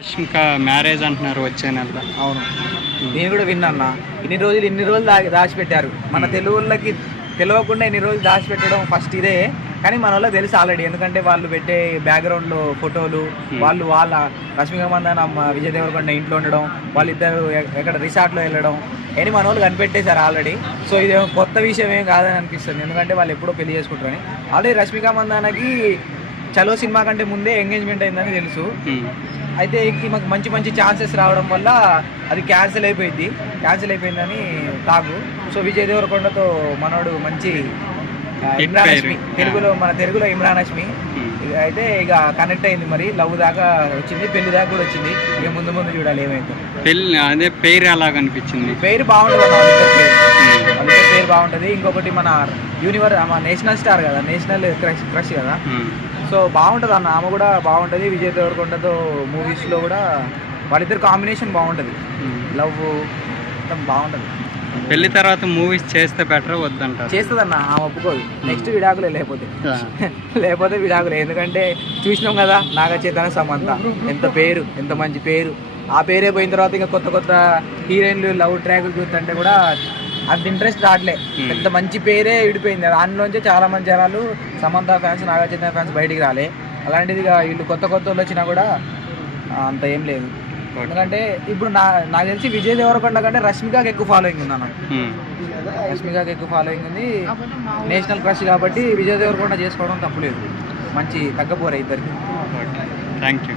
Rashmika marriage అంటున్నారు వచ్చే నెలలో. అవును, నేను కూడా విన్నా. ఇన్ని రోజులు దాచిపెట్టారు. మన తెలుగుళ్ళకి తెలియకుండా ఇన్ని రోజులు దాచిపెట్టడం ఫస్ట్ ఇదే. కానీ మన వాళ్ళకి తెలుసు ఆల్రెడీ, ఎందుకంటే వాళ్ళు పెట్టే బ్యాక్గ్రౌండ్లో ఫోటోలు, వాళ్ళ రష్మిక మందాన విజయ్ దేవరకొండ ఇంట్లో ఉండడం, వాళ్ళిద్దరు ఎక్కడ రిసార్ట్లో వెళ్ళడం అని మన వాళ్ళు కనిపెట్టేశారు ఆల్రెడీ. సో ఇది కొత్త విషయం ఏం కాదని అనిపిస్తుంది, ఎందుకంటే వాళ్ళు ఎప్పుడో పెళ్లి చేసుకుంటారని. ఆల్రెడీ రష్మిక మందానకి చలో సినిమా కంటే ముందే ఎంగేజ్మెంట్ అయిందని తెలుసు. అయితే మాకు మంచి మంచి ఛాన్సెస్ రావడం వల్ల అది క్యాన్సిల్ అయిపోయిందని టాకు. సో విజయ్ దేవరకొండతో మనోడు మంచి ఇమ్రాన్ హష్మి, తెలుగులో ఇమ్రాన్ హష్మి అయితే ఇక కనెక్ట్ అయింది. మరి లవ్ దాకా వచ్చింది, పెళ్లి దాకా కూడా వచ్చింది. ఇక ముందు చూడాలి ఏమైందో. పెళ్లి అదే పేరు ఎలా కనిపించింది? పేరు బాగుంటుంది, వాళ్ళిద్దరు పేరు బాగుంటుంది. ఇంకొకటి మన నేషనల్ స్టార్ కదా, నేషనల్ క్రష్ కదా. సో బాగుంటుంది అన్న, ఆమె కూడా బాగుంటుంది. విజయ్ దేవరకొండతో మూవీస్లో కూడా వాళ్ళిద్దరు కాంబినేషన్ బాగుంటుంది. లవ్ మొత్తం బాగుంటుంది. పెళ్లి తర్వాత మూవీస్ చేస్తే బెటర్ వద్దంటారు? చేస్తుందన్న, ఆమె ఒప్పుకోదు. నెక్స్ట్ విడాకులే, లేకపోతే విడాకులే. ఎందుకంటే చూసినాం కదా నాగ చైతన్య సమంత, ఎంత మంచి పేరు. ఆ పేరే పోయిన తర్వాత ఇంకా కొత్త హీరోయిన్లు లవ్ ట్రాకులు చూస్తుంటే కూడా అంత ఇంట్రెస్ట్ రావట్లే. ఎంత మంచి పేరే విడిపోయింది. దానిలోంచి చాలా మంది జనాలు సమంత ఫ్యాన్స్, నాగ చైతన్య ఫ్యాన్స్ బయటికి రాలే. అలాంటిది వీళ్ళు కొత్త వాళ్ళు వచ్చినా కూడా అంత ఏం లేదు. ఎందుకంటే ఇప్పుడు నాకు తెలిసి విజయ్ దేవరకొండ కంటే రష్మికకి ఎక్కువ ఫాలోయింగ్ ఉంది అన్న. రష్మికకి ఎక్కువ ఫాలోయింగ్ ఉంది, నేషనల్ క్రష్ కాబట్టి విజయ్ దేవరకొండ చేసుకోవడం తప్పులేదు. మంచి తగ్గపోరే ఇద్దరికి. Thank you.